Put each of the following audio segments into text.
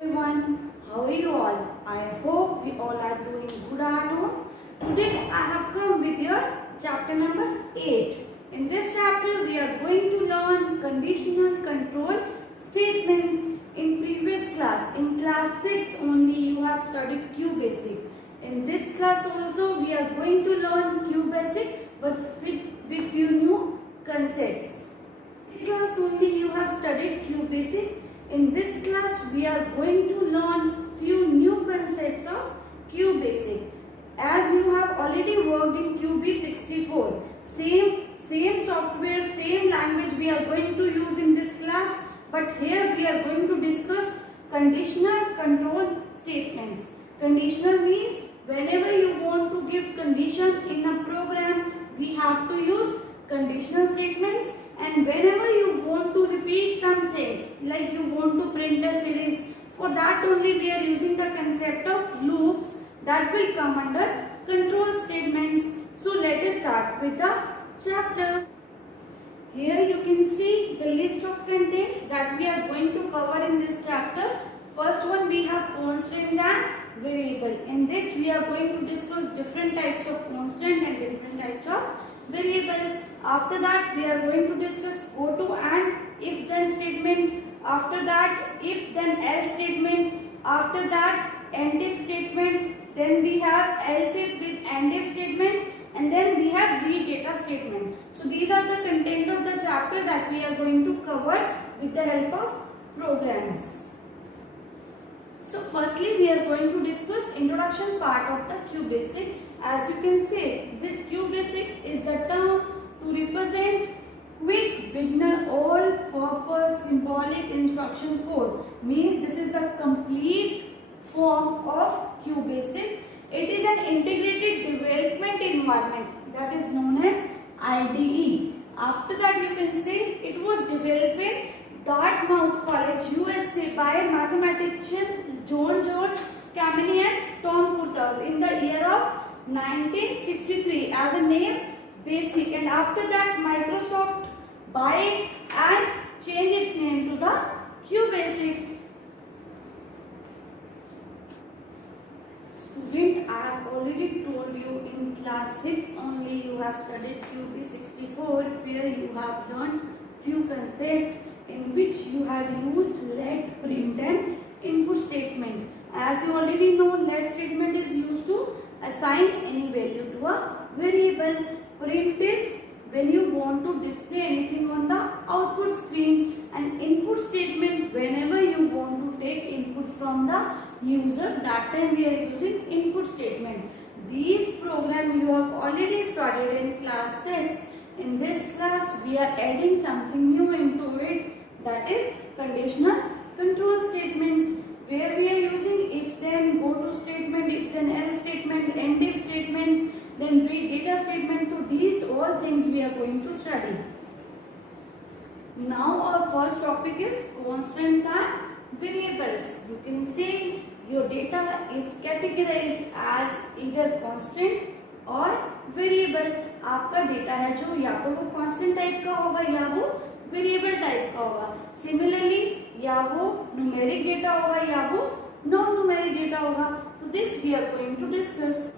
Everyone, how are you all? I hope we all are doing good at home. Today I have come with your chapter number 8. In this chapter we are going to learn conditional control statements. In previous class, in class 6 only you have studied Q basic. In this class also we are going to learn Q basic but with few new concepts. In class only you have studied Q basic. In this class, we are going to learn few new concepts of Q basic. As you have already worked in QB64, same software, same language we are going to use in this class. But here we are going to discuss conditional control statements. Conditional means whenever you want to give condition in a program, we have to use conditional statements. And whenever you want to repeat some things, like you want to print a series, for that only we are using the concept of loops that will come under control statements. So let us start with the chapter. Here you can see the list of contents that we are going to cover in this chapter. First one, we have constants and variable. In this we are going to discuss different types of constant and different types of variables. After that we are going to discuss go to and if then statement. After that if then else statement. After that and if statement. Then we have else if with and if statement, and then we have read data statement. So these are the content of the chapter that we are going to cover with the help of programs. So firstly we are going to discuss introduction part of the Q basic. As you can see, this Q basic is the term to represent quick beginner all purpose symbolic instruction code. Means this is the complete form of Q basic. It is an integrated development environment that is known as IDE. After that you can see it was developed in Dartmouth College, USA by mathematician John George Kameny and Tom Kurtas in the year of 1963 as a name basic, and after that Microsoft buy it and change its name to the Q basic. Student, I have already told you in class 6 only you have studied QB64 where you have learned few concepts in which you have used let, print and input statement. As you already know, let statement is used to assign any value to a variable. Print is when you want to display anything on the output screen, and input statement whenever you want to take input from the user, that time we are using input statement. These programs you have already studied in class 6. In this class we are adding something new into it, that is conditional control statements, where we are using if then go to statement, if then else statement, and if statements, then read data statement. So these all things we are going to study. Now our first topic is constants and variables. You can see your data is categorized as either constant और variable. आपका data है जो या तो वो constant type का होगा या वो वेरिएबल टाइप का होगा. सिमिलरली या वो न्यूमेरिक डेटा होगा या वो नॉन न्यूमेरिक डेटा होगा. तो this we are going to discuss.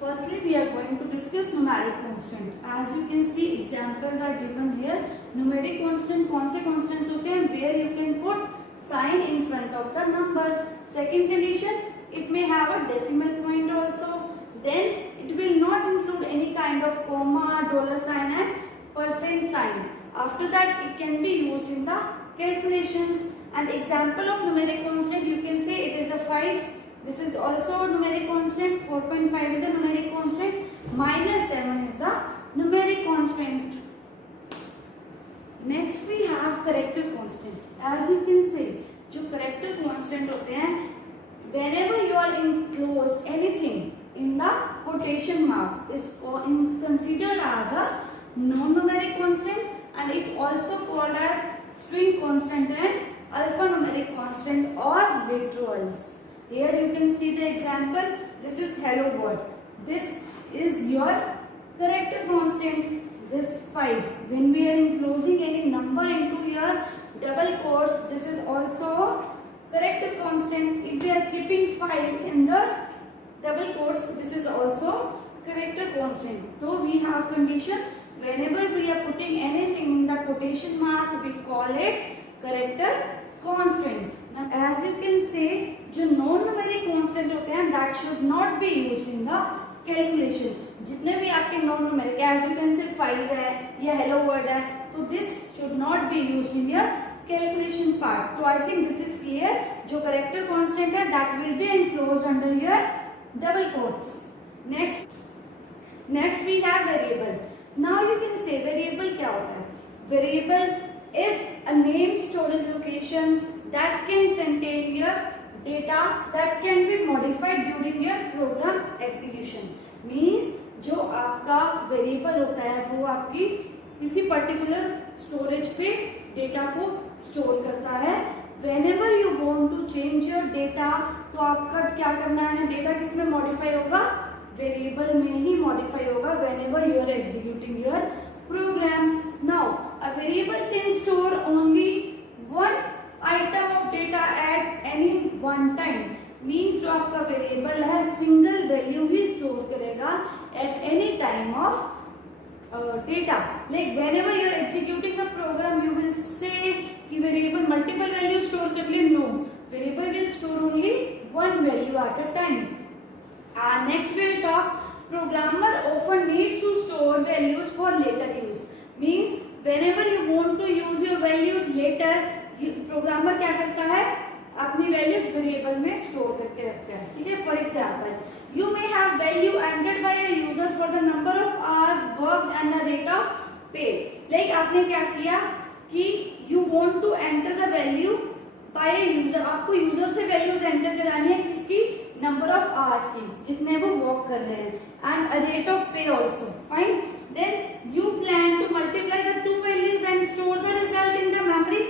Firstly, we are going to discuss numeric constant. As you can see, examples are given here. Numeric constant कौन से constants होते हैं? Where you can put sign in front of the number. Second condition, it may have a decimal point also. Then it will not include any kind of comma, dollar sign and percent sign. After that, it can be used in the calculations. An example of numeric constant, you can say it is a 5. This is also a numeric constant. 4.5 is a numeric constant. -7 is a numeric constant. Next we have character constant. As you can see, जो character constant होते हैं, whenever you are enclosed anything in the quotation mark is considered as a non-numeric constant, and it also called as string constant and alphanumeric constant or literals. Here you can see the example. This is hello world. This is your character constant. This 5. When we are enclosing any number into your double quotes, this is also character constant. If we are keeping 5 in the double quotes, this is also character constant. So we have condition, whenever we are putting anything in the quotation mark, we call it character constant. Now as you can say, जो non numeric constant होते हैं that should not be used in the calculation. जितने भी आपके non numeric, as you can say 5 है या hello world है, तो this should not be used in your calculation part. So I think this is clear. जो character constant है that will be enclosed under your double quotes. Next we have variable. Now you can say variable क्या होता है? Variable is a name storage location that can contain your data that can be modified during your program execution. Means जो आपका variable होता है वो आपकी किसी पर्टिकुलर स्टोरेज पे डेटा को स्टोर करता है. Whenever you want to change your data, तो आपका क्या करना है, डेटा किस में मॉडिफाई होगा, वेरिएबल में ही मॉडिफाई होगा whenever you are executing your program. Now a variable can store only one item of data at any one time. Means जो आपका वेरिएबल है सिंगल वैल्यू ही स्टोर करेगा at any time of data. Like whenever you are executing a program, you will say कि variable multiple value store कर ले. No, variable will store only one value at a time. Next we will talk, programmer often needs to store values for later use. Means whenever you want to use your values later, programmer क्या करता है, अपनी values variable में store करके रखता है. ठीक है. For example, you may have value entered by a user for the number of hours work and the rate of pay. Like आपने क्या किया कि you want to enter the value by a user. आपको user से values enter करानी है, किसकी, number of hours की, जितने वो वर्क कर रहे हैं, and a rate of pay also. Fine. Then you plan to multiply the two values and store the result in the memory.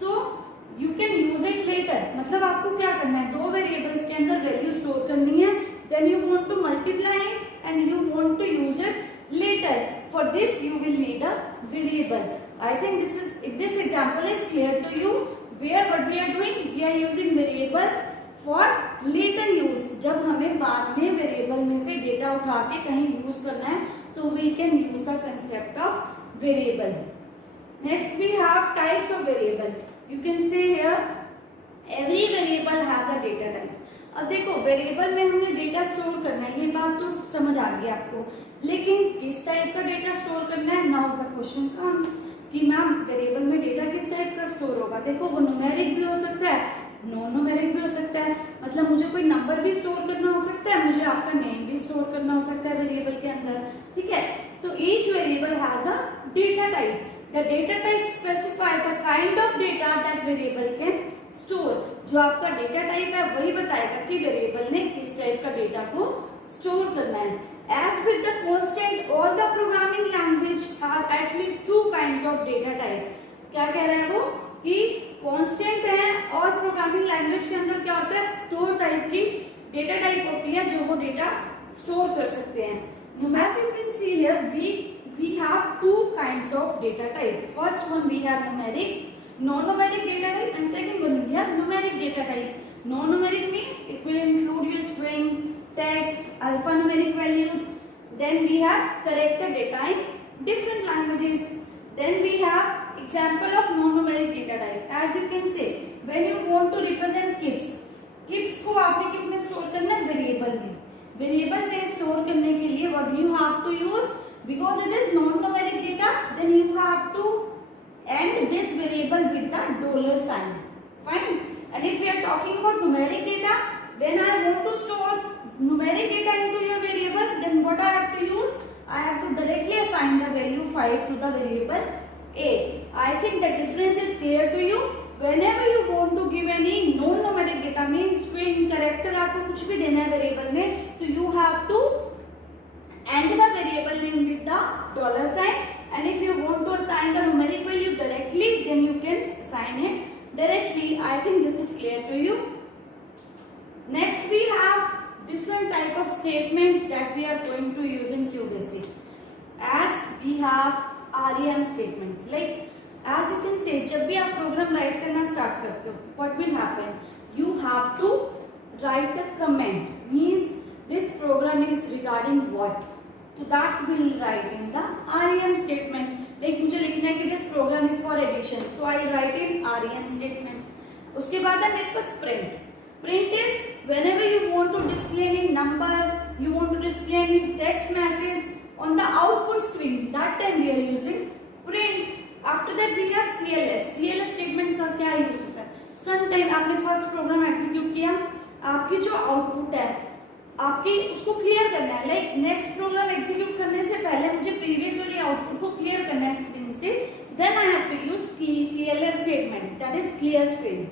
So you can use it later. मतलब आपको क्या करना है, दो वेरिएबल्स के अंदर वैल्यू स्टोर करनी है. Then you want to multiply it and you want to use it later. For this you will need a variable. I think this example is clear to you, where what we are doing, we are using variable for later use. जब हमें बाद में variable में से data उठा के कहीं use करना है, तो we can use the concept of variable. Next we have types of variable. You can say here every variable has a data type. अब देखो वेरिएबल में हमने डेटा स्टोर करना है, ये बात तो समझ आ गई आपको, लेकिन किस टाइप का डेटा स्टोर करना है. नाउ द क्वेश्चन कम्स कि मैम वेरिएबल में डेटा किस टाइप का स्टोर होगा. देखो वो न्यूमेरिक भी हो सकता है, नॉन न्यूमेरिक भी हो सकता है. मतलब मुझे कोई नंबर भी स्टोर करना हो सकता है, मुझे आपका नेम भी स्टोर करना हो सकता है वेरिएबल के अंदर. ठीक है. तो each variable has a data type. The data type specify the kind of data that variable can store. जो आपका डेटा टाइप है वही बताएगा कि वेरिएबल ने किस टाइप का डेटा को स्टोर करना है. As with the constant, all the programming language have at least two kinds of data type. क्या कह रहा है वो कि कांस्टेंट है और प्रोग्रामिंग लैंग्वेज के अंदर क्या होता है, दो टाइप की डेटा टाइप होती है जो वो डेटा स्टोर कर सकते हैं. As you can see here, we have two kinds of data type. First one we have numeric, non-numeric data type, and second one we have numeric data type. Non-numeric means it will include your string, text, alphanumeric values. Then we have character data in different languages. Then we have example of non-numeric data type. As you can say, when you want to represent kips, kips को आपने किस में store करना है, variable में. Variable में store करने के लिए what do you have to use? Because it is non-numeric data, then you have to end this variable with the dollar sign. Fine. And if we are talking about numeric data, when I want to store numeric data into your variable, then what I have to use? I have to directly assign the value 5 to the variable a. I think the difference is clear to you. Whenever you want to give any non-numeric data, means string, character, आपको कुछ भी देना है variable में, तो you have to end the variable name with the dollar sign. And if you want to assign the numeric value directly, then you can assign it directly. I think this is clear to you. Next we have different type of statements that we are going to use in QBasic. As we have REM statement. Like as you can say, जब भी आप programme right करना start करते हो, what will happen? you have to write a comment, means this program is regarding what, so that will write in the REM statement. Like मुझे लिखना है कि this program is for addition, so I write in REM statement. उसके बाद है मेरे पास print. Print is whenever you want to display any number, you want to display any text message on the output screen, that time we are using print. After that we have CLS. CLS statement का क्या use होता है? Sometime आपने first program execute किया, आपकी जो output है आपकी उसको क्लियर करना है. लाइक नेक्स्ट प्रोग्राम एग्जीक्यूट करने से पहले मुझे प्रीवियस वाली आउटपुट को क्लियर करना है स्क्रीन से. Then I have to use CLS statement, that is clear screen.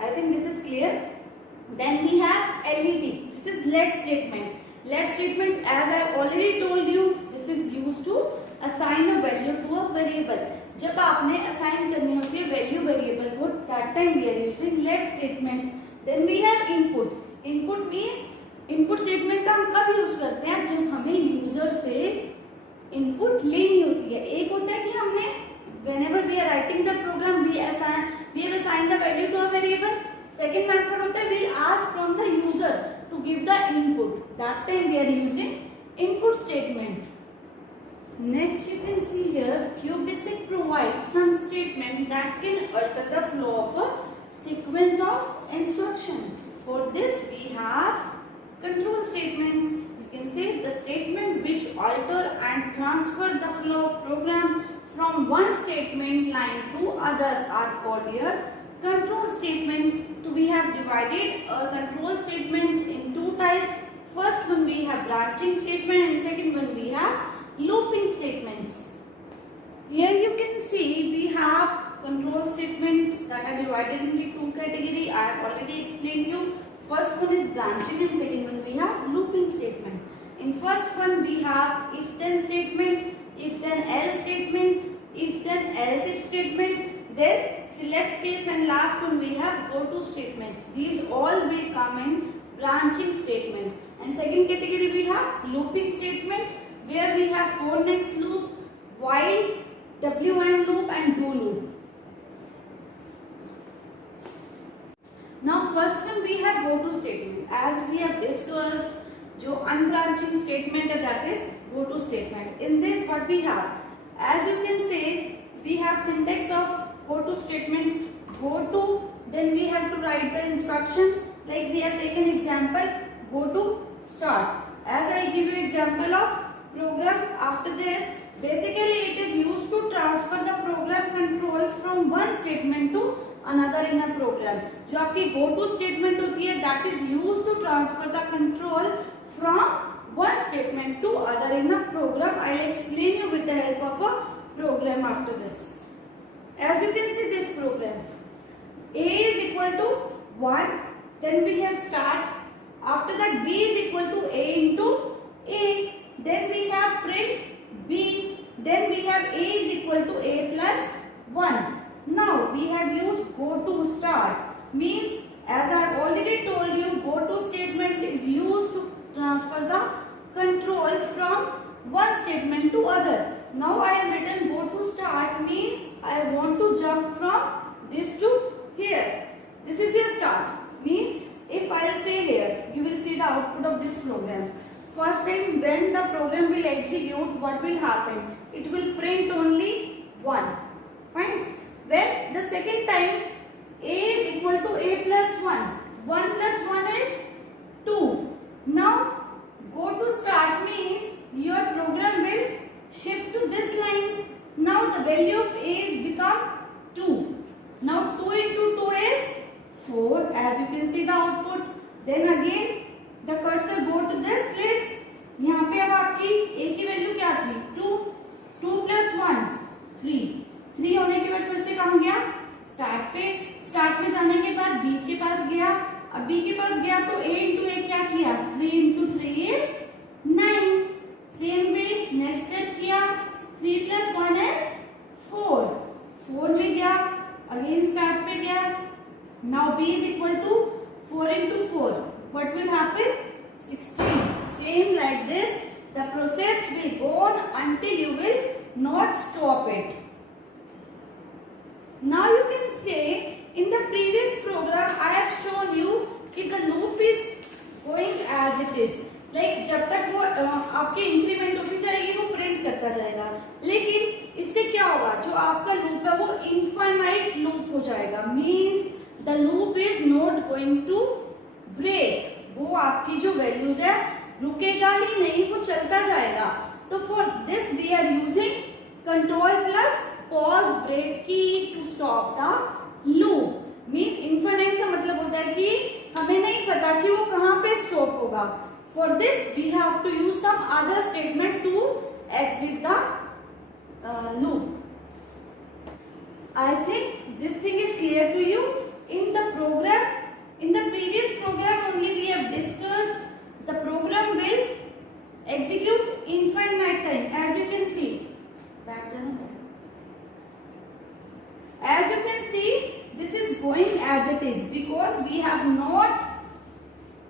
I think this is clear. Then we have LED. This is LED statement. LED statement, as I already told you, this is used to assign a value to a variable. जब आपने assign करनी होती है value variable को, that time we are using LED statement. Then we have input. Input means input statement का हम कब use करते हैं? जब हमें user से input लेनी होती है. एक होता है कि हमने whenever we are writing the program, we have assigned the value to a variable. Second method होता है we'll ask from the user to give the input. That time we are using input statement. Next you can see here QBasic provides some statement that can alter the flow of a sequence of instruction. For this we have control statements. You can say the statement which alter and transfer the flow of program from one statement line to other are called here control statements. So we have divided control statements in two types. First one we have branching statement and second one we have looping statements. Here you can see we have control statements that are divided into two categories. I have already explained you. First one is branching and second one we have looping statement. In first one we have if then statement, if then else statement, if then else if statement. Then select case and last one we have go to statements. These all will come in branching statement. And second category we have looping statement where we have for next loop, while, W1 loop and do loop. Now first one we have go to statement. As we have discussed, जो unbranching statement है that is go to statement. In this what we have, as you can say we have syntax of go to statement, go to, then we have to write the instruction. Like we have taken example go to start. As I give you example of program, after this basically it is used to transfer the program control from one statement to another in a program. जो आपकी go to statement होती है that is used to transfer the control from one statement to other in a program. I will explain you with the help of a program after this. As you can see this program, A is equal to 1, then we have start. After that B is equal to A into A, then we have print B, then we have A is equal to A plus 1. Now we have used go to start, means as I have already told you, go to statement is used to transfer the control from one statement to other. Now I have written go to start means I want to jump from this to here. This is your start. Means if I will say here, you will see the output of this program. First time when the program will execute, what will happen? It will print only 1. Fine. When the second time A is equal to A plus 1. 1 plus 1 is 2. Now go to start means your program will shift to this line. Now the value of A is become 2. Now 2 into 2 is 4. As you can see the output. Then again the cursor go to this place. यहाँ पे अब आपकी A की value क्या थी? 2. 2 plus 1 3. 3 होने के बाद फिर से कहाँ गया? स्टार्ट पे. स्टार्ट में जाने के बाद B के पास गया. अब B के पास गया तो A into A क्या किया? 3 into 3 is 9. Same way next step किया. 3 plus 1 is 4. 4 में गया. अगेन स्टार्ट पे गया. Now B is equal to 4 into 4. What will happen? 16. Same like this. The process will go on until you will not stop it. Now you can say in the previous program I have shown you it is, like जब तक वो आपकी increment होती जाएगी वो print करता जाएगा। लेकिन इससे क्या होगा, जो आपका लूप है वो इनफाइनाइट लूप हो जाएगा, means the loop is not going to break. वो आपकी जो वैल्यूज है रुकेगा ही नहीं, वो चलता जाएगा। तो for this we are using control plus pause break key to stop the loop. Means infinite का मतलब होता है कि हमें नहीं पता कि वो कहां पे स्टॉप होगा। For this we have to use some other statement to exit the loop. I think this thing is clear to you. In the program, in the previous program only we have discussed the program will execute infinite time. As you can see, as you can see, this is going as it is because we have not,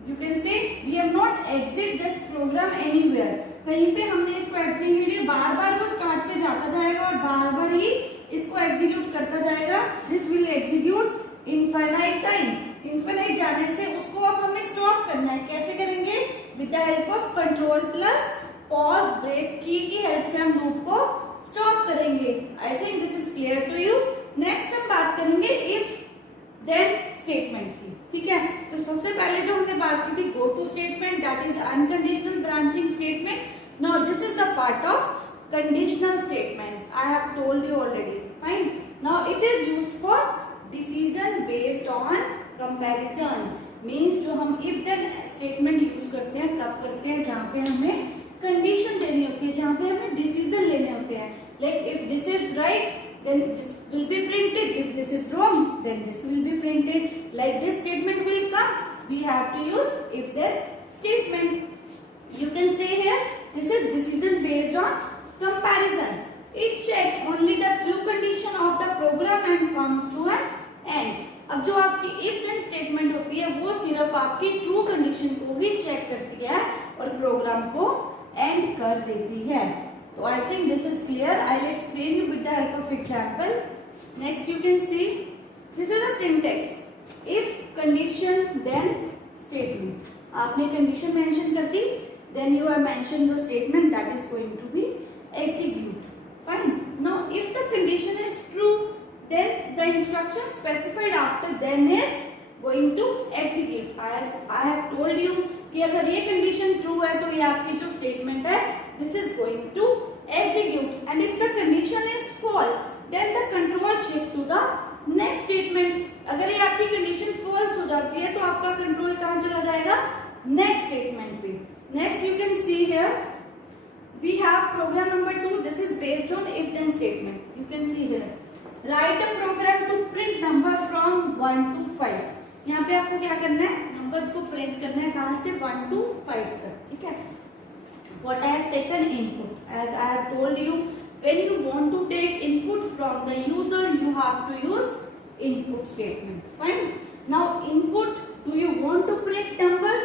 you can say we have not exit this program anywhere. कहीं पे हमने इसको execute, बार बार वो start पे जाता जाएगा और बार बार ही इसको एग्जीक्यूट करता जाएगा। This will execute infinite time. Infinite जाने से उसको अब हमें स्टॉप करना है। कैसे करेंगे? With the help of control plus pause break की हेल्प से हम लूप को स्टॉप करेंगे। I think this is clear to you. Next हम बात करेंगे इफ देन स्टेटमेंट की। ठीक है, तो सबसे पहले जो हमने बात की थी go to statement, that is unconditional branching statement. Now this is the part of conditional statements. I have told you already. Fine. Now it is used for decision based on comparison. Means जो हम if then statement use करते हैं कब करते हैं? जहाँ पे हमें condition देनी होती है, जहाँ पे हमें decision लेने होते हैं। Like if this is right, then this will be printed. If this is wrong, then this will be printed. Like this statement will come, we have to use if then statement. You can say here this is decision based on comparison. It checks only the true condition of the program and comes to an end. अब जो आपकी if then statement होती है वो सिर्फ आपकी true condition को ही check करती है और प्रोग्राम को एंड कर देती है। तो I think this is clear. I will explain you with the help of example. Next you can see this is a syntax if condition then statement. आपने कंडीशन मेंशन कर दी, then you have mention the statement that is going to be execute. Fine. Now if the condition is true, then the instruction specified after then is going to execute. As I have told you कि अगर ये condition true है तो ये आपकी जो statement है this is going to execute. And if the condition is false, then the control shift to the next statement. अगर ये आपकी condition false हो जाती है तो आपका control कहाँ चला जाएगा? Next statement पे। Next you can see here we have program number 2. This is based on if then statement. You can see here write a program to print number from 1 to 5. यहाँ पे आपको क्या करना है? नंबर्स को print करना है। कहाँ से? 1 to 5 तक। ठीक है। What I have taken input, as I have told you, when you want to take input from the user, you have to use input statement. Fine. Now input, do you want to print number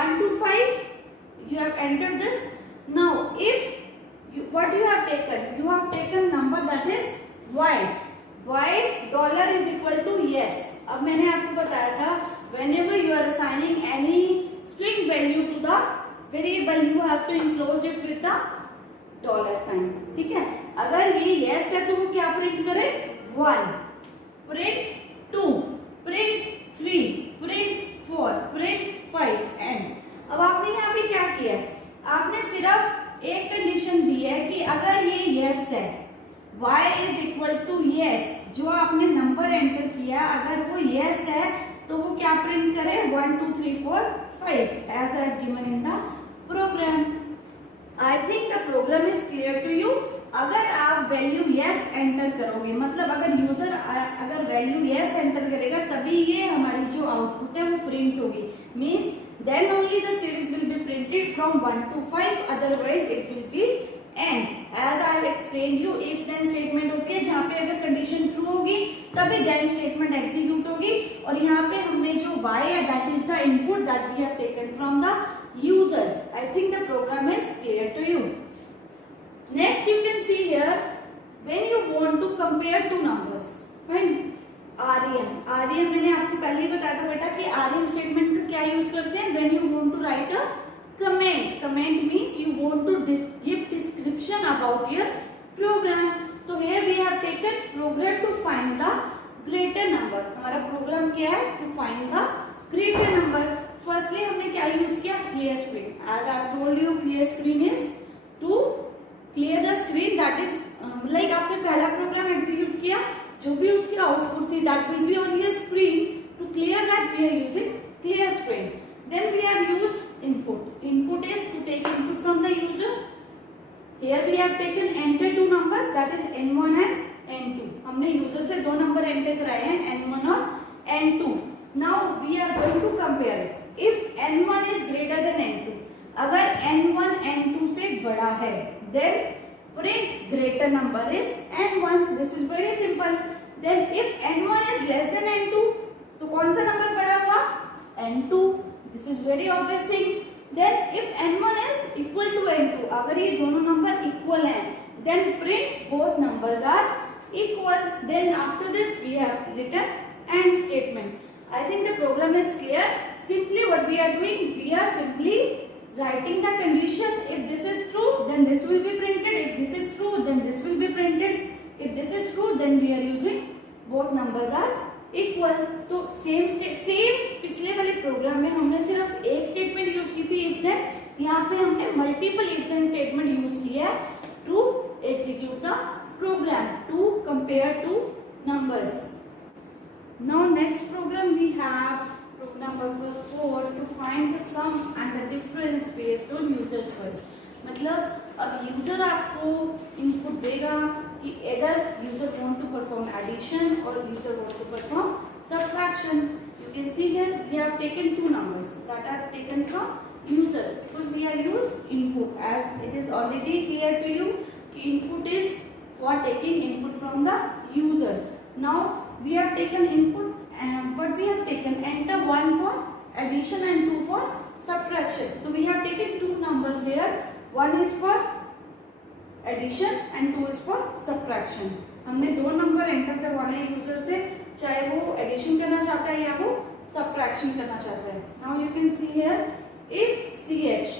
1 to 5? You have entered this. Now if you, what you have taken number that is y dollar is equal to yes. अब मैंने आपको बताया था whenever you are assigning any string value to the variable you have to enclose it with the dollar sign. ठीक है, अगर ये yes है तो वो क्या प्रिंट करे? 1, print 2, print 3, print 4, print 5 and अब आपने यहाँ पे क्या किया? आपने सिर्फ एक कंडीशन दी है कि अगर ये यस है y is equal to yes, जो आपने नंबर एंटर किया अगर वो यस है तो वो क्या प्रिंट करे? 1 2 3 4 5 as I given in the program. I think the program is clear to you. अगर आप वैल्यू यस एंटर करोगे, मतलब अगर यूजर अगर वैल्यू यस एंटर करेगा तभी ये हमारी जो आउटपुट है वो प्रिंट होगी। Means then only the series will be printed from 1 to 5, otherwise it will be end. As I have explained you, if then statement होती है जहाँ पे अगर condition true होगी तभी then statement execute होगी और यहाँ पे हमने जो y है that is the input that we have taken from the user. I think the program is clear to you. Next you can see here when you want to compare two numbers. Fine. Are RM मैंने आपको पहले ही बताया था बेटा कि RM statement का क्या use करते हैं when you want to write a comment means you want to give description about your program. तो here we have taken program to find the greater number. हमारा प्रोग्राम क्या है? To find the greater number. Firstly हमने क्या use किया? Clear screen. As I told you clear screen is to clear the screen, that is like आपने पहला program execute किया, जो भी उसकी आउटपुट थी that will be on your screen. To clear that we are using clear screen. Then we have used input. Input is to take input from the user. Here we have taken enter two numbers that is n1 and n2। हमने user से दो number enter कराए हैं n1 और n2। Now we are going to compare it. If n1 is greater than n2, अगर n1 n2 से बड़ा है then print greater number is n1. This is very simple. Then if n1 is less than n2, तो कौन सा number बड़ा हुआ? n2. This is very obvious thing. Then if n1 is equal to n2, अगर ये दोनों number equal हैं, then print both numbers are equal. Then after this we have written AND statement. I think the program is clear. Simply what we are doing, we are simply writing the condition. If this is true, then this will be printed. If this is true, then this will be printed. If this is true, then we are using both numbers are equal. तो same पिछले वाले programme में हमने सिर्फ एक statement use की थी if then, यहाँ पे हमने multiple if then statement use किया है to execute the program, to compare two numbers. Now next program we have program number 4 to find the sum and the difference based on user choice. मतलब अब user आपको input देगा कि अगर user want to perform addition और user want to perform subtraction. You can see here we have taken two numbers that are taken from user because we have used input as it is already clear to you कि input is for taking input from the user. Now we have taken input and what we have taken enter 1 for addition and 2 for subtraction. So we have taken two numbers here, one is for addition and 2 is for subtraction. हमने दो number enter करवाने हैं user से, चाहे वो addition करना चाहता है या वो सब्ट्रैक्शन करना चाहता है. Now you can see here if ch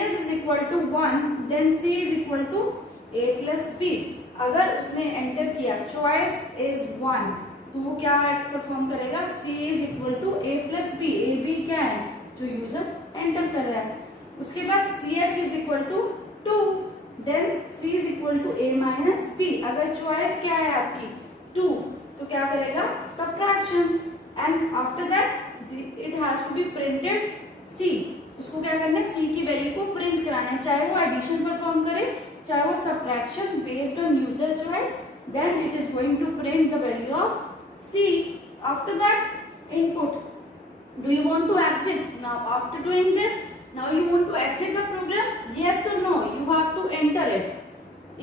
is equal to 1 then c is equal to a plus b. अगर उसने एंटर किया चॉइस इज 1 तो वो क्या परफॉर्म करेगा? c is equal to a plus B. A B क्या है? जो यूजर एंटर कर रहा है. उसके बाद ch is equal to 2 then c is equal to a minus b. अगर चॉइस क्या है आपकी 2 तो क्या करेगा? Subtraction. And after that it has to be printed c. उसको क्या करना है? c की वैल्यू को प्रिंट कराना है, चाहे वो एडिशन परफॉर्म करे चाहे वो subtraction based on user choice. Then it is going to print the value of c. After that input, do you want to exit? Now after doing this, now you want to exit the program, yes or no? You have to enter it.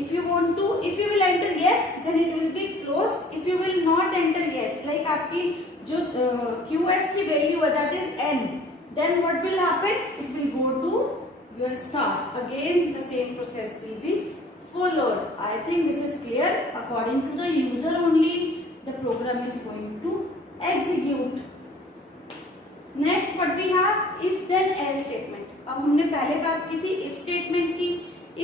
If you will enter yes, then it will be closed. If you will not enter yes, like आपकी जो qs की value है that is n, then what will happen? It will go to your start. Again the same process will be followed. I think this is clear. According to the user only the program is going to execute. Next what we have if then else statement. अब हमने पहले बात की थी if statement की,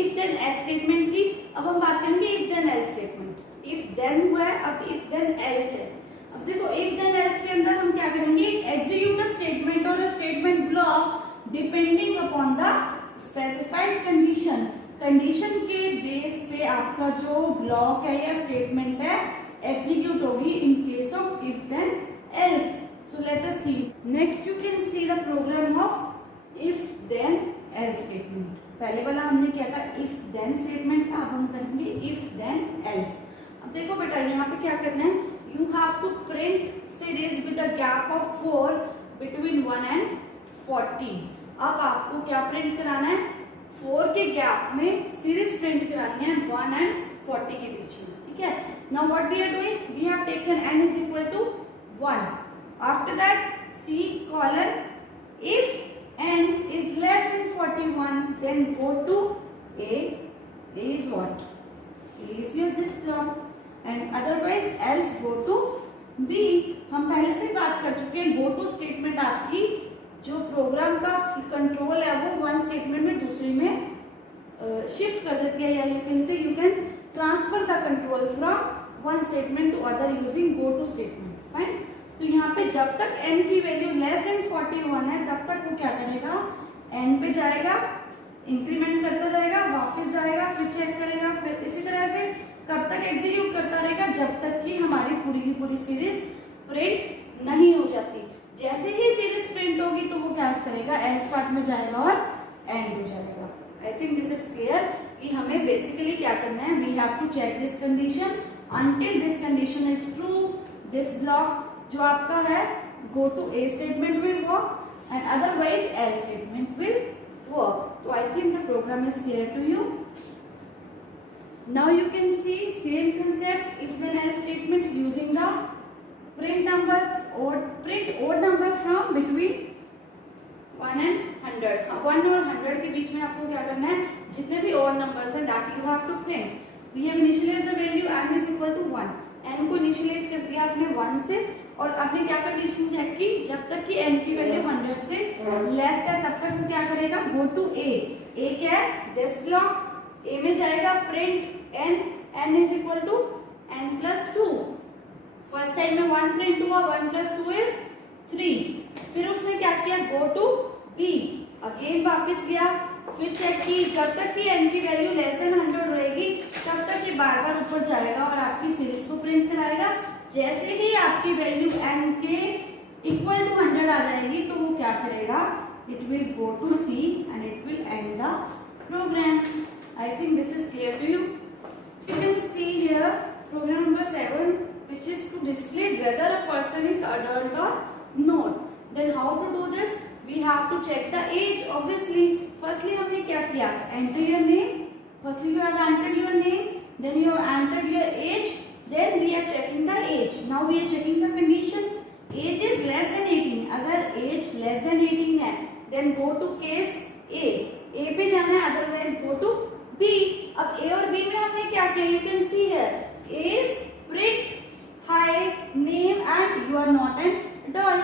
if then else statement की. अब हम बात करेंगे if then else statement. if then हुआ है, अब if then else है. अब देखो if then else के अंदर हम क्या करेंगे? execute a statement or a statement block depending upon the specified condition. Condition के बेस पे आपका जो ब्लॉक है या स्टेटमेंट है execute होगी in case of if then else. So let us see. Next you can see the program of if then else statement. पहले वाला हमने किया था if then statement का, अब हम करेंगे if then else. अब देखो बेटा यहाँ पे क्या करना है? You have to print series with a gap of 4 between 1 and 40. अब आपको क्या प्रिंट कराना है? 4 के गैप में सीरीज प्रिंट करानी है 1 and 40 के बीच में. ठीक है. Now what we are doing? We have taken n is equal to 1. After that c colon if n is less than 41 then go to a. A is what? A is your this block and otherwise else go to b. बात कर चुके हैं, गो to statement आपकी जो programme का control है वो one statement में दूसरे में शिफ्ट कर देती है, या you can transfer the control from one statement to other using go to statement. Fine. तो यहाँ पे जब तक n की वैल्यू लेस देन 41 है तब तक वो क्या करेगा, n पे जाएगा, इंक्रीमेंट करता जाएगा, वापस जाएगा, फिर चेक करेगा, फिर इसी तरह से कब तक एग्जीक्यूट करता रहेगा जब तक कि हमारी पूरी की पूरी सीरीज प्रिंट नहीं हो जाती। जैसे ही सीरीज प्रिंट होगी तो वो क्या करेगा, एल्स पार्ट में जाएगा और एंड हो जाएगा। I think this is clear कि हमें बेसिकली क्या करना है, we have to check this condition until this condition is true, this block जो आपका है go to a statement will work and otherwise else statement will work. तो I think the program is clear to you. Now you can see same concept if then else statement using the print numbers or print odd number from between 1 and 100। 1 और 100 के बीच में आपको क्या करना है, जितने भी odd numbers हैं that you have to print। We have initialized the value n is equal to 1। n को initialize कर दिया आपने 1 से और आपने क्या कंडीशन चेक की, जब तक कि n की वैल्यू 100 से लेस है तब तक वो क्या करेगा, गो टू ए। ए क्या है, दिस ब्लॉक। ए में जाएगा print n is equal to n plus 2। First time में 1 प्रिंट हुआ, 1 plus 2 is 3। फिर उसने क्या किया, गो टू b, अगेन वापस गया, फिर चेक की, जब तक कि n की वैल्यू लेस देन 100 रहेगी तब तक ये बार बार ऊपर जाएगा और आपकी सीरीज को प्रिंट कराएगा। जैसे ही आपकी वैल्यू n के इक्वल टू 100 आ जाएगी तो वो क्या करेगा, it will go to c and it will end the program. I think this is clear to you. You can see here program number 7, which is to display whether a person is adult or not. Then how to do this? We have to check the age. Obviously, firstly हमने क्या किया, enter your name. Firstly you have entered your name, then you have entered your age, then we are checking the age. Now we are checking the condition. Age is less than 18. अगर age less than 18 है, then go to case A. A पे जाना है, otherwise go to B। अब A और B में हमने क्या किया, you can see here is print hi name and you are not an adult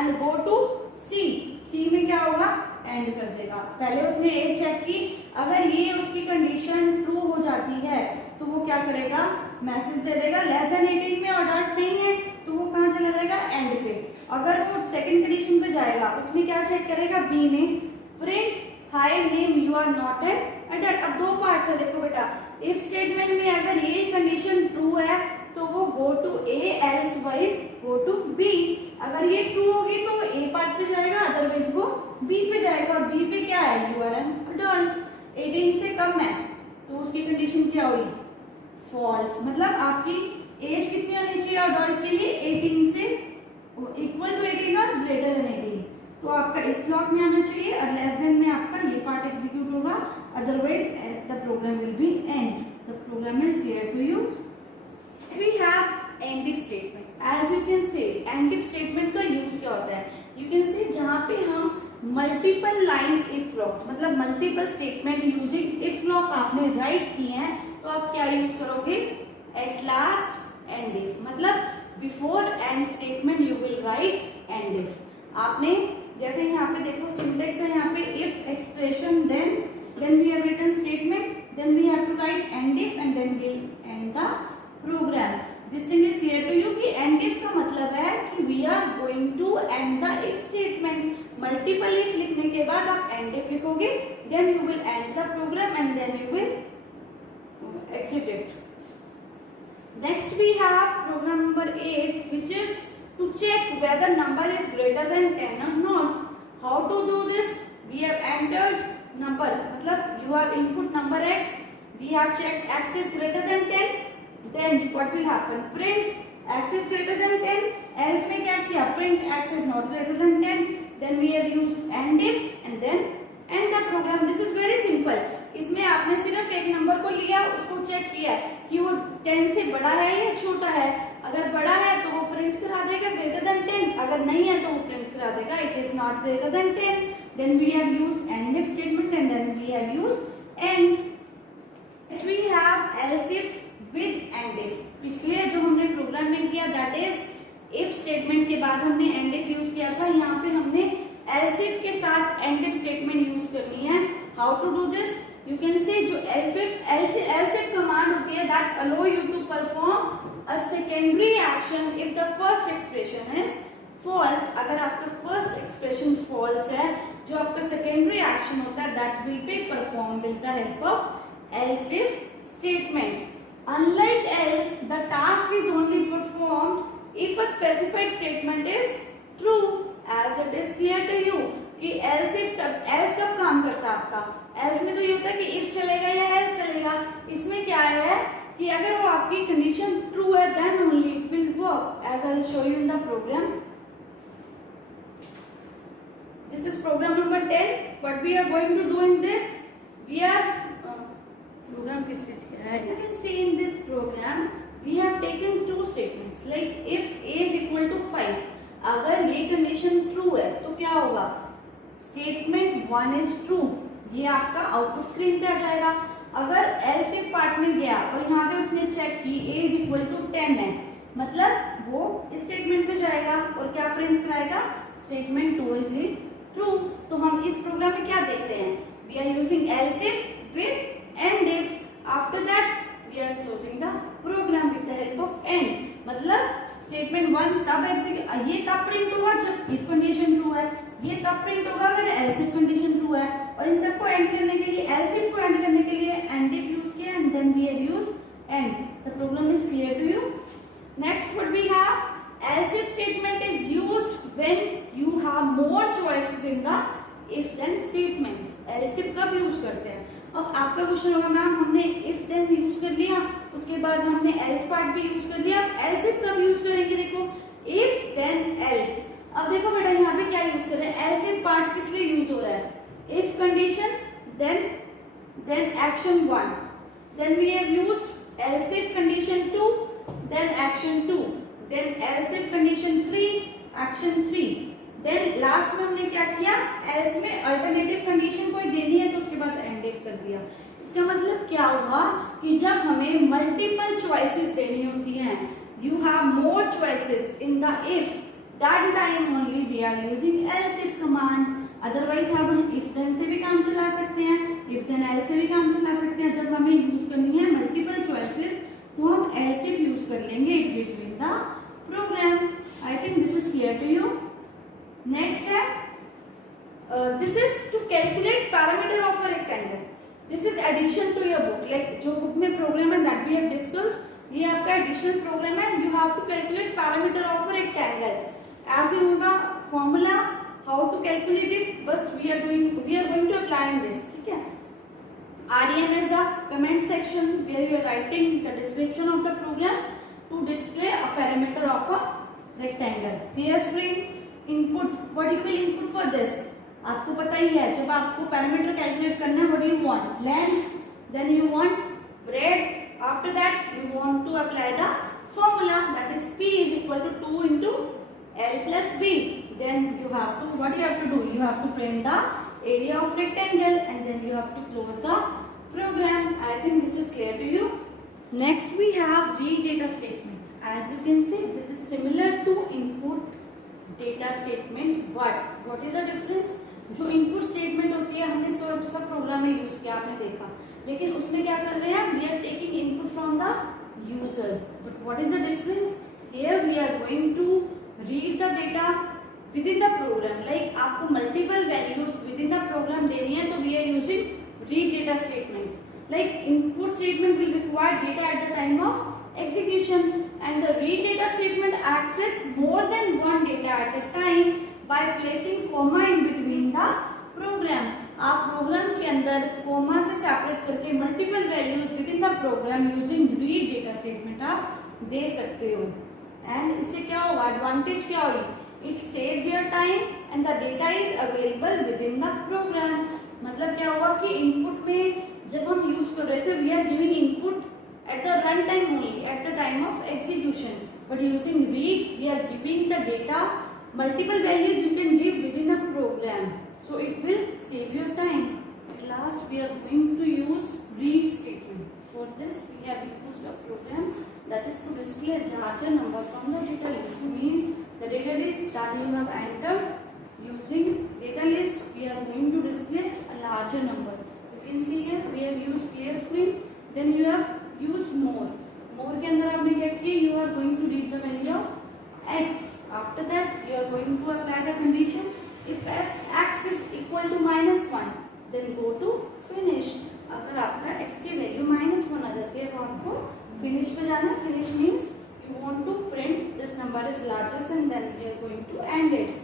and go to C। C में क्या होगा, एंड कर देगा। पहले उसने A चेक की, अगर ये उसकी कंडीशन ट्रू हो जाती है तो वो क्या करेगा, मैसेज दे देगा लेस देन 18 में अडल्ट नहीं है तो वो कहाँ चला जाएगा, एंड पे। अगर वो सेकंड कंडीशन पे जाएगा उसमें क्या चेक करेगा, B में print hi name you are not an adult. अब दो पार्ट है, देखो बेटा, इफ स्टेटमेंट में अगर ये कंडीशन ट्रू है तो वो go to A, else wise go to B. अगर ये ट्रू होगी तो वो ए पार्ट पे जाएगा, अदरवाइज वो बी पे जाएगा। और बी पे क्या है, यू आर एन अडल्ट। 18 से कम है तो उसकी कंडीशन क्या हुई, फॉल्स। मतलब आपकी एज कितनी होनी चाहिए अडल्ट के लिए, 18 से इक्वल टू 18 और ग्रेटर देन 18। तो आपका इस ब्लॉक में आना चाहिए और लेस देन में आपका ये पार्ट एग्जीक्यूट होगा, otherwise the program will be end. The program is clear to you. We have end if statement. As you can say end if statement का यूज क्या होता है, यू कैन से जहां पे हम मल्टीपल लाइन इफ ब्लॉक, मतलब multiple statement using if block आपने write किए हैं तो आप क्या यूज करोगे, एट लास्ट एंड इफ। मतलब before end statement you will write and if. आपने जैसे यहाँ पे देखो सिंटेक्स है, यहाँ पे if expression then we have written statement, then we have to write end if and then we end the program. This thing is clear to you कि end if का मतलब है कि we are going to end the if statement। Multiple if लिखने के बाद आप end if लिखोगे, then you will end the program and then you will exit it। Next we have program number 8, which is to check whether number is greater than 10 or not। How to do this? We have entered number, मतलब you have input number x, we have checked x is greater than 10, then what will happen, print x is greater than 10, else में क्या किया, print x is not greater than 10, then we have used end if and then end the program। This is very simple। इसमें आपने सिर्फ एक number को लिया, उसको चेक किया कि वो 10 से बड़ा है या छोटा है। अगर बड़ा है तो वो प्रिंट करा देगा greater than 10, अगर नहीं है तो वो प्रिंट करा देगा it is not greater than 10। Then we have used end if statement and then we have used end। Next we have else if with end if। पिछले जो हमने प्रोग्राम में किया that is if स्टेटमेंट के बाद हमने and if use किया था, यहाँ पे हमने एल्स इफ के साथ एंड इफ स्टेटमेंट यूज करनी है। How to do this? You can say जो एल्स इफ कमांड होती है that allow you to perform a secondary action if the first expression is false. अगर आपका फर्स्ट एक्सप्रेशन फॉल्स है, जो आपका सेकेंडरी एक्शन होता है that will be perform with the help of else if statement. Unlike else, the task is only performed if a specified statement is true, as it is clear to you कि else कब काम करता है आपका? else में तो ये होता है कि if चलेगा या else चलेगा। इसमें क्या है कि अगर वो आपकी कंडीशन true है then only it will work, as I will show you in the program. This is program number 10. What we are going to do in this? We are program किस चीज का है? You can see in this program we have taken two statements like if a is equal to 5, अगर ये condition true है तो क्या होगा? स्टेटमेंट 1 इज ट्रू, ये आपका आउटपुट स्क्रीन पे आ जाएगा। अगर एल्स इफ पार्ट में गया और यहाँ पे उसने चेक की a इज इक्वल टू 10 है, मतलब वो इस स्टेटमेंट पे जाएगा और क्या प्रिंट कराएगा? Statement 2 is true. तो हम इस प्रोग्राम में क्या देख रहे हैं? We are using else if with end if, after that we are closing the program with the help of end. मतलब स्टेटमेंट 1 तब ये तब प्रिंट होगा जब इफ कंडीशन ट्रू है, ये तब प्रिंट होगा अगर एल्स इफ कंडीशन ट्रू है। और इन सबको एंड करने के लिए, एल्स इफ को एंड करने के लिए एंड इफ यूज किया and then we have used end. The program is clear to you. Next what we have, else if statement is used when you have more choices in the if then statements। else if कब use करते हैं? अब आपका question होगा ma'am हमने if then use कर लिया, उसके बाद हमने else पार्ट भी यूज कर लिया, else if कब यूज करेंगे? देखो if then else। अब देखो बेटा यहाँ पे क्या यूज कर रहे हैं? else if पार्ट किस लिए यूज हो रहा है? if condition then action 1, then we have used else if condition 2 then action 2, then else if condition 3 action 3, then last में हमने क्या किया? else में अल्टरनेटिव कंडीशन कोई देनी है तो उसके बाद एंड इफ कर दिया। इसका मतलब क्या हुआ कि जब हमें मल्टीपल चॉइसेस देनी होती हैं, you have more choices in the if, that time only we are using else if command। Otherwise हम if then से भी काम चला सकते हैं, if then else से भी काम चला सकते हैं। जब हमें यूज करनी है मल्टीपल चॉइसेस तो हम else if यूज कर लेंगे between the program। I think this is clear to you. Next है this is to calculate parameter of a rectangle. This is addition to your book, like जो book में program है that we have discussed, ये आपका additional program है। You have to calculate parameter of a rectangle। as you know the formula how to calculate it, बस we are going to apply in this, ठीक है। REM is the comment section where you are writing the description of the program to display a parameter of a rectangle। Clear screen? Input, what you will input for this? आपको पता ही है, जब आपको parameter calculate करना है, what do you want? Length, then you want breadth, after that you want to apply the formula that is P is equal to 2 into L plus B। then you have to, what you have to do? You have to print the area of rectangle and then you have to close the program। I think this is clear to you। Next we have read data statement। as you can see this is similar to input data statement, but what is the difference? जो input statement होती है हमने सब programme में use किया, आपने देखा, लेकिन उसमें क्या कर रहे हैं? We are taking input from the user, but what is the difference? Here we are going to read the data within the program. Like आपको multiple values within the program देनी है तो we are using read data statements. Like input statement will require data at the time of execution and the read data statement access more than one data at a time by placing comma in between the program। आप program के अंदर comma से separate करके multiple values within the program using read data statement आप दे सकते हो। And इससे क्या होगा? एडवांटेज क्या होगी? It saves your time and the data is available within the program. मतलब क्या होगा कि इनपुट में जब हम यूज कर रहे थे we are giving input at the runtime only, at the time of execution, but using read we are giving the data multiple values you can give within the program, so it will save your time। At last we are going to use read statement। for this we have used a program that is to display larger number from the data list, means the x. After that you are going to apply the condition. If x is equal to -1, then go to finish. अगर आपका x की value -1 आ जाती है तो आपको finish पे जाना. Finish means you want to print this number is largest and then we are going to end it.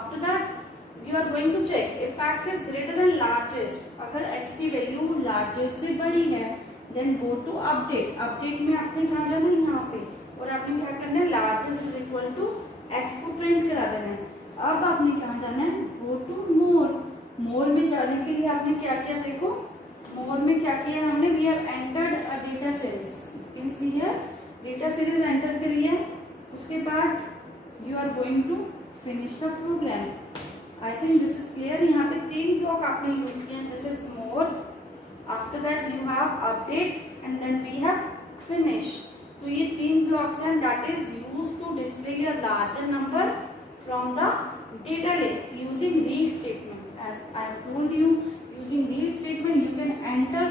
After that you are going to check if x is greater than largest. अगर x की value largest से बड़ी है then go to update. Update में आपने कहाँ जाना है, यहाँ पे, और आपने क्या करना है, largest is equal to x को प्रिंट करा देना है. अब आपने कहाँ जाना है, go to more. more में जाने के लिए आपने क्या किया, देखो more में क्या किया हमने, we have entered a data series. You can see here data series enter करी है. उसके बाद you are going to finish the program. I think this is clear. यहाँ पे 3 ब्लॉक आपने यूज किए. This is more. After that you have update and then we have finish. तो ये 3 blocks हैं that is used to display a larger number from the data list using read statement. As I have told you, using read statement you can enter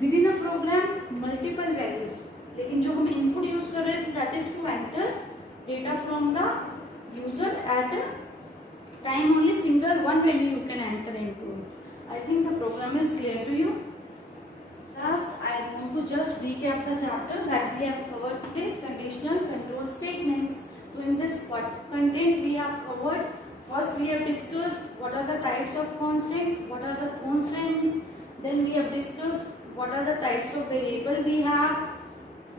within a program multiple values. लेकिन जो हम input use कर रहे थे that is to enter data from the user at a time only single one value you can enter into it. I think the program is clear to you. Last, I want to just recap the chapter that we have covered today, conditional control statements. So in this content we have covered, first we have discussed what are the types of constant, what are the constants, then we have discussed what are the types of variable we have,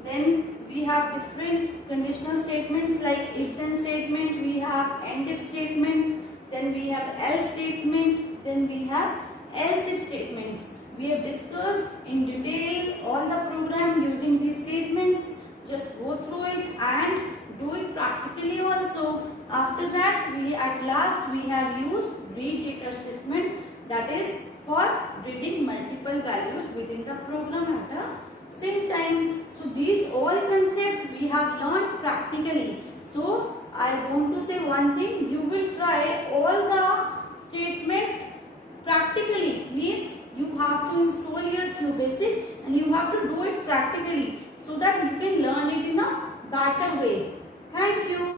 then we have different conditional statements like if then statement, we have and if statement, then we have else statement, then we have else if statements. We have discussed in detail all the program using these statements. Just go through it and do it practically also. After that, at last we have used read data statement, that is for reading multiple values within the program at the same time. So these all concepts we have learned practically. So I want to say one thing, you will try all the statement practically, means you have to install your QBasic and you have to do it practically so that you can learn it in a better way. Thank you.